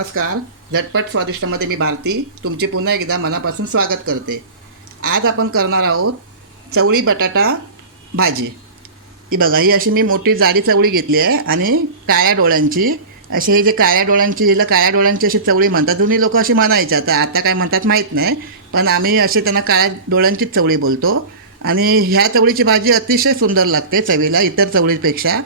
नमस्कार. झटपट स्वादिष्टमध्ये मी भारती. तुमचे पुन्हा एकदा मनापासून स्वागत करते. आज आपण करणार आहोत चवळी बटाटा भाजी. ही बघा ही अशी मी मोठी जाडी चवळी घेतली आहे आणि काळ्या डोळ्यांची. असे हे जे काळ्या डोळ्यांची हिला काळ्या डोळ्यांची अशी चवळी म्हणतात. दोन्ही लोक अशी म्हणायचे आता आता काय म्हणतात माहीत नाही. पण आम्ही असे त्यांना काळ्या डोळ्यांचीच चवळी बोलतो. आणि ह्या चवळीची भाजी अतिशय सुंदर लागते चवीला इतर चवळीपेक्षा.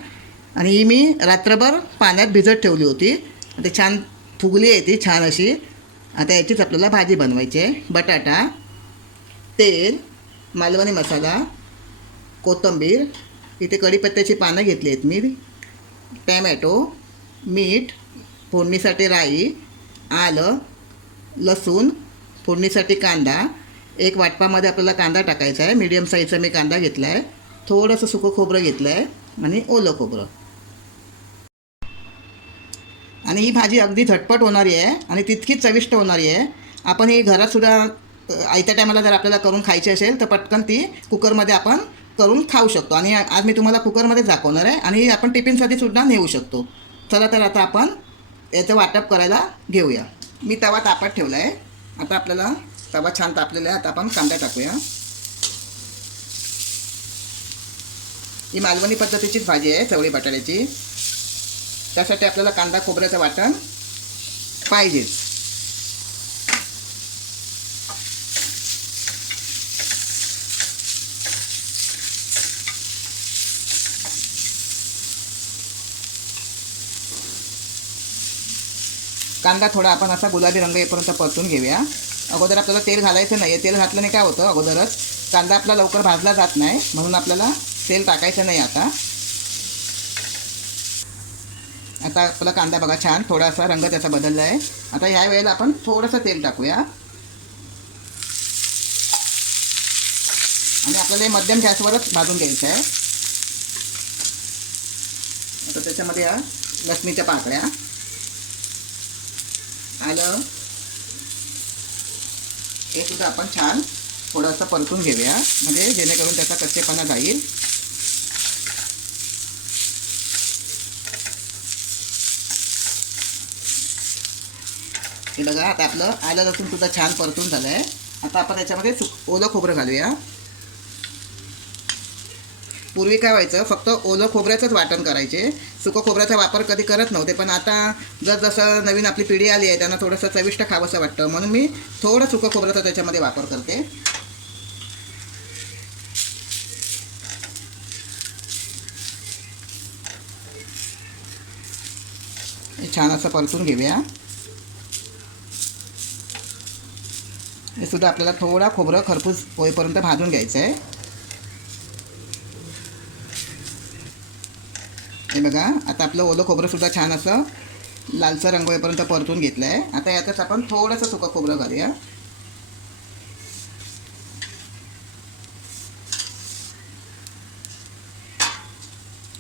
आणि ही मी रात्रभर पाण्यात भिजत ठेवली होती. ते छान फुगली आहे ती छान अशी. आता याचीच आपल्याला भाजी बनवायची आहे. बटाटा तेल मालवणी मसाला कोथिंबीर इथे कढीपत्त्याची पानं घेतली आहेत मी. टॅमॅटो मीठ फोडणीसाठी राई आलं लसूण फोडणीसाठी कांदा. एक वाटपामध्ये आपल्याला कांदा टाकायचा आहे. मीडियम साईजचा मी कांदा घेतला आहे थोडंसं सुकं खोबरं घेतलं आहे आणि ओलं खोबरं. आणि ही भाजी अगदी झटपट होणारी आहे आणि तितकीच चविष्ट होणारी आहे. आपण ही घरातसुद्धा आयत्या टायमाला जर आपल्याला करून खायची असेल तर पटकन ती कुकरमध्ये आपण करून खाऊ शकतो. आणि आज मी तुम्हाला कुकरमध्ये दाखवणार आहे आणि आपण टिफिनसाठी सुद्धा नेऊ शकतो. चला तर आता आपण याचं वाटप करायला घेऊया. मी तवा तापत ठेवला आहे आता आपल्याला तवा छान तापलेला आहे. आता आपण कांदा टाकूया. ही मालवणी पद्धतीचीच भाजी आहे चवळी बटाट्याची. त्यासाठी आपल्याला कांदा खोबऱ्याचं वाटण पाहिजेच. कांदा थोडा आपण असा गुलाबी रंग येईपर्यंत परतून घेऊया. अगोदर आपल्याला तेल घालायचं नाही आहे तेल घातल्याने काय होतं अगोदरच? कांदा आपला लवकर भाजला जात नाही. म्हणून आपल्याला तेल टाकायचं नाही आता. आता आपला कांदा बघा छान थोडासा रंग त्याचा बदलला आहे आता ह्या वेळेला आपण थोडंसं तेल टाकूया. आणि आपल्याला हे मध्यम गॅसवरच भाजून घ्यायचं आहे. आता त्याच्यामध्ये या लसणीच्या पाकळ्या. आलं. हे सुद्धा आपण छान थोडंसं परतून घेऊया. म्हणजे जेणेकरून त्याचा कच्चेपणा जाईल. हे बघा आता आपलं आलं लसूण सुद्धा छान परतून झालं आहे आता आपण याच्यामध्ये सुक ओलं खोबरं घालूया. पूर्वी काय व्हायचं फक्त ओलं खोबऱ्याचंच वाटण करायचे. सुकं खोबऱ्याचा वापर कधी करत नव्हते पण आता जर जसं नवीन आपली पिढी आली आहे त्यांना थोडंसं चविष्ट खावंसं वाटतं. म्हणून मी थोडं सुकं खोबऱ्याचा त्याच्यामध्ये वापर करते. छान असं परतून घेऊया. सुद्धा आपल्याला थोडा खोबरं खरपूस होईपर्यंत भाजून घ्यायचं आहे हे बघा आता आपलं ओलं खोबरंसुद्धा छान असं लालसर रंग होईपर्यंत परतून घेतलं आहे आता यातच आपण थोडंसं सुकं खोबरं घालूया.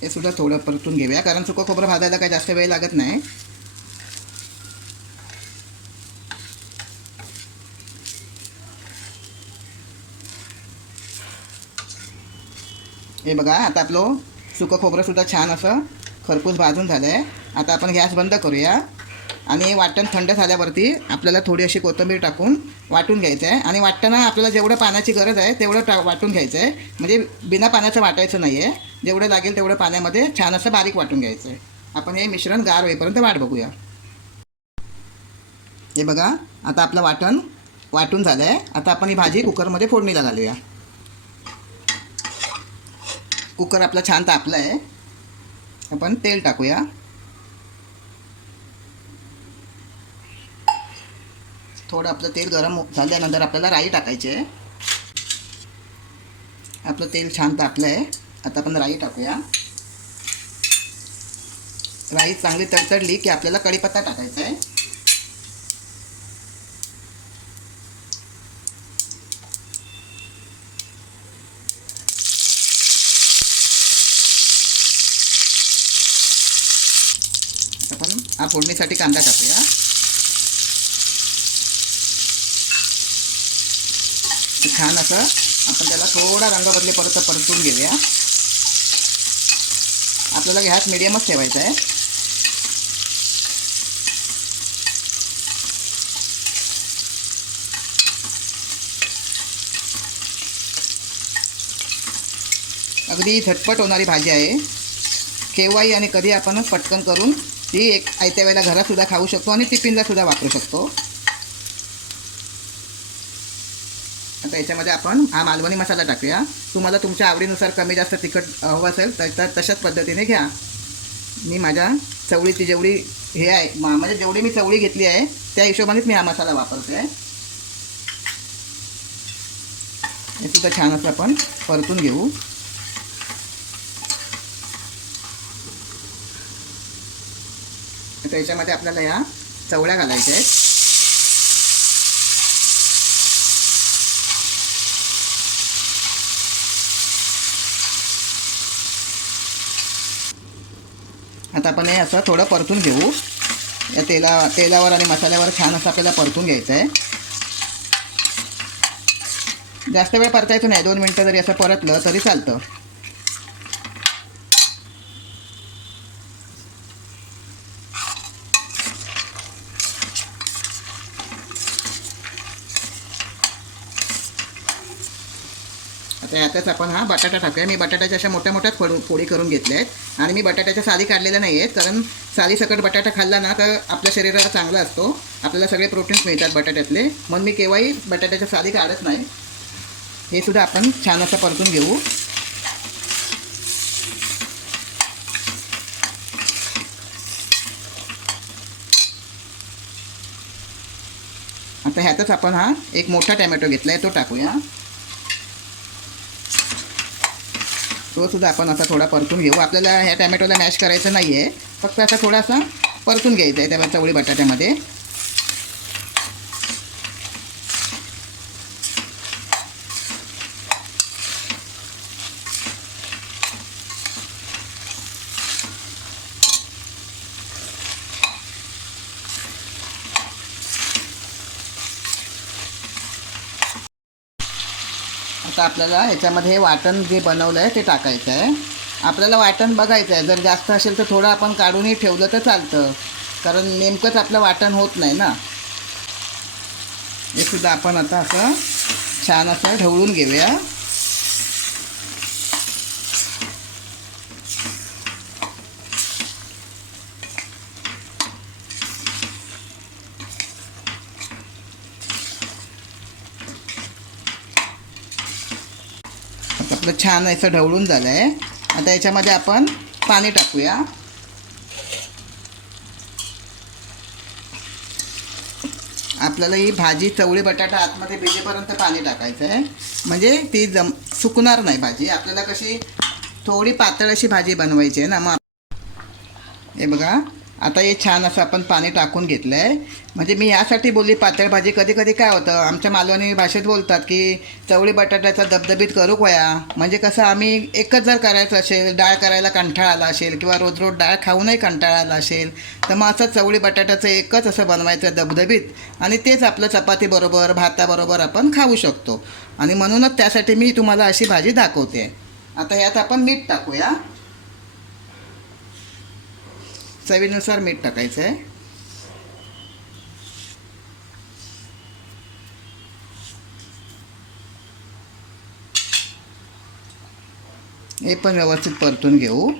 हे सुद्धा थोडं परतून घेऊया कारण सुकं खोबरं भाजायला काही जास्त वेळ लागत नाही. हे बघा आता आपलं सुकं खोबरंसुद्धा छान असं खरपूस भाजून झालं आहे आता आपण गॅस बंद करूया. आणि वाटण थंड झाल्यावरती आपल्याला थोडी अशी कोथिंबीर टाकून वाटून घ्यायचं आहे आणि वाटताना आपल्याला जेवढं पाण्याची गरज आहे तेवढं टा वाटून घ्यायचं आहे म्हणजे बिना पाण्याचं वाटायचं नाही आहे जेवढं लागेल तेवढं पाण्यामध्ये छान असं बारीक वाटून घ्यायचं आहे आपण हे मिश्रण गार होईपर्यंत वाट बघूया. हे बघा आता आपलं वाटण वाटून झालं आहे आता आपण ही भाजी कुकरमध्ये फोडणीला घालूया. कुकर आपला छान तापला आहे आपण तेल टाकूया. थोडं आपलं तेल गरम झाल्यानंतर आपल्याला राई टाकायची आहे. आपलं तेल छान तापलं आहे आता आपण राई टाकूया. राई चांगली तडतडली की आपल्याला कढीपत्ता टाकायचा आहे. हा फोडणीसाठी कांदा टाकूया. छान असं आपण त्याला थोडा रंग बदले परत परतून घेऊया. आपल्याला ह्याच मिडियमच ठेवायचा आहे. अगदी झटपट होणारी भाजी आहे. केव्हाही आणि कधी आपण पटकन करून ती एक आयत्या वेळेला घरातसुद्धा खाऊ शकतो आणि टिफिनलासुद्धा वापरू शकतो. आता याच्यामध्ये आपण हा मालवणी मसाला टाकूया. तुम्हाला तुमच्या आवडीनुसार कमी जास्त तिखट हवं असेल तर तशाच पद्धतीने घ्या. मी माझ्या चवळीची जेवढी हे आहे मा- म्हणजे जेवढी मी चवळी घेतली आहे त्या हिशोबानेच मी हा मसाला वापरते. आहे हे सुद्धा छान असं आपण परतून घेऊ. त्याच्यामध्ये याच्यामध्ये आपल्याला या चवळ्या घालायच्या आहेत. आता आपण हे असं थोडं परतून घेऊ. या तेला तेलावर आणि मसाल्यावर छान असं आपल्याला परतून घ्यायचं आहे जास्त वेळ परतायचं नाही. दोन मिनटं जरी असं परतलं तरी चालतं. तर यातच आपण हा बटाटा टाकूया. मी बटाट्याच्या अशा मोठ्या मोठ्याच फोडू फोडी करून घेतल्या आहेत. आणि मी बटाट्याच्या साली काढलेल्या नाही आहेत कारण सालीसकट बटाटा खाल्ला ना तर आपल्या शरीराला चांगला असतो. आपल्याला सगळे प्रोटीन्स मिळतात बटाट्यातले. म्हणून मी केव्हाही बटाट्याच्या साली काढत नाही. हे सुद्धा आपण छान असं परतून घेऊ. आता ह्यातच आपण हा एक मोठा टॅमॅटो घेतला आहे तो टाकूया. तो सुद्धा आपण असा थोडा परतून घेऊ. आपल्याला ह्या टॅमॅटोला मॅश करायचं नाही आहे फक्त असा थोडासा परतून घ्यायचा आहे त्या चवळी बटाट्यामध्ये. आता आपल्याला ह्याच्यामध्ये वाटण जे बनवलं आहे ते टाकायचं आहे. आपल्याला वाटण बघायचं आहे. जर जास्त असेल तर थोडं आपण काढूनही ठेवलं तर चालतं. कारण नेमकंच आपलं वाटण होत नाही ना. हे सुद्धा आपण आता असं छान असं ढवळून घेऊया. आपलं छान असं ढवळून झालं आहे आता याच्यामध्ये आपण पाणी टाकूया. आपल्याला ही भाजी चवळी बटाटा आतमध्ये भिजेपर्यंत पाणी टाकायचं आहे म्हणजे ती जम सुकणार नाही भाजी. आपल्याला कशी थोडी पातळ अशी भाजी बनवायची आहे ना मग हे बघा. आता हे छान असं आपण पाणी टाकून घेतलं आहे म्हणजे मी यासाठी बोलली पातळ भाजी कधी कधी काय होतं आमच्या मालवणी भाषेत बोलतात की चवळी बटाट्याचा दबदबीत करू कोया म्हणजे कसं आम्ही एकच जर करायचं असेल डाळ करायला कंटाळा आला असेल किंवा रोज रोज डाळ खाऊनही कंटाळा आला असेल तर मग असं चवळी बटाट्याचं एकच असं बनवायचं दबदबीत आणि तेच आपलं चपातीबरोबर भाताबरोबर आपण खाऊ शकतो. आणि म्हणूनच त्यासाठी मी तुम्हाला अशी भाजी दाखवते. आता यात आपण मीठ टाकूया. चवीनुसार मीठ टाकायचं आहे हे पण व्यवस्थित परतून घेऊ.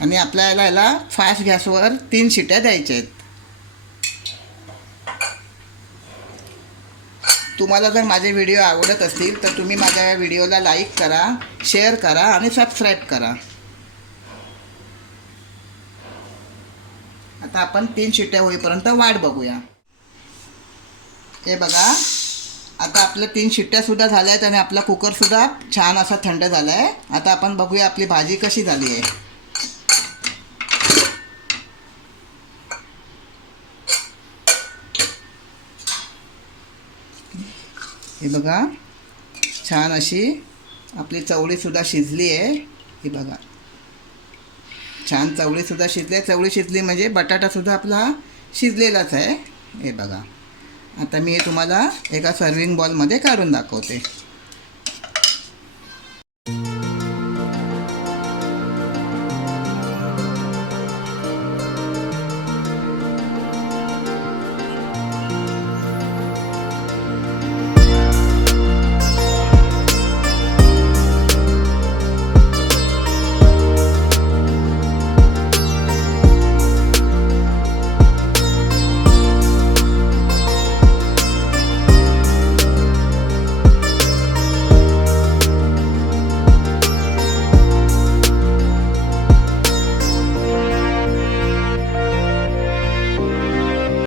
आणि आपल्याला याला फास्ट गॅसवर तीन शिट्या द्यायच्या आहेत. तुम्हाला जर माझे व्हिडिओ आवडत असतील तर तुम्ही माझ्या व्हिडिओला लाईक करा शेअर करा आणि सबस्क्राईब करा. आता आपण तीन शिट्ट्या होईपर्यंत वाट बघूया. हे बघा आता आपल्या तीन शिट्ट्यासुद्धा झाल्या आहेत आणि आपला कुकरसुद्धा छान असा थंड झाला आहे आता आपण बघूया आपली भाजी कशी झाली आहे. हे बघा छान अशी आपली चवळीसुद्धा शिजली आहे. ही बघा. छान चवळीसुद्धा शिजली आहे. चवळी शिजली म्हणजे बटाटासुद्धा आपला शिजलेलाच आहे. हे बघा. आता मी तुम्हाला एका सर्विंग बॉलमध्ये काढून दाखवते.